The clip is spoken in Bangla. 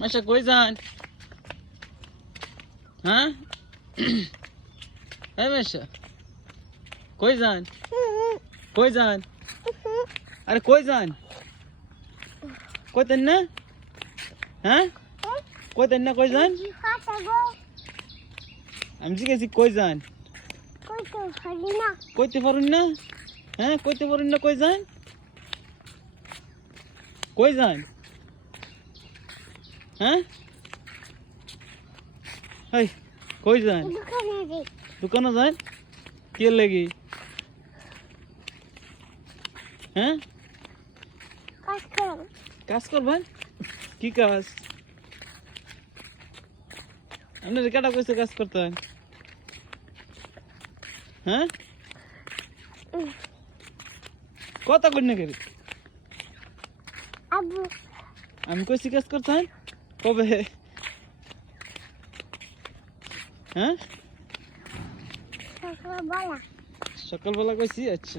মাসা কই যান? হ্যাঁ এই মাসা কই যান? কই যান? আরে কই যান? কইতেন না? হ্যাঁ কইতেন না কই যান? আমি জিজ্ঞেসি কই যান? কইতে পারুন না? হ্যাঁ কইতে পারুন না কই যান? কই যান? হ্যাঁ এই কই যান? দোকানে যান? কি লাগি? হ্যাঁ কাজ করবেন? কি কাজ? আপনার কেটা কইছে কাজ করতেন? হ্যাঁ কথা কই না করি আমি কইছি কাজ করতেন কবে? হ্যাঁ সকালবেলা কইছি। আচ্ছা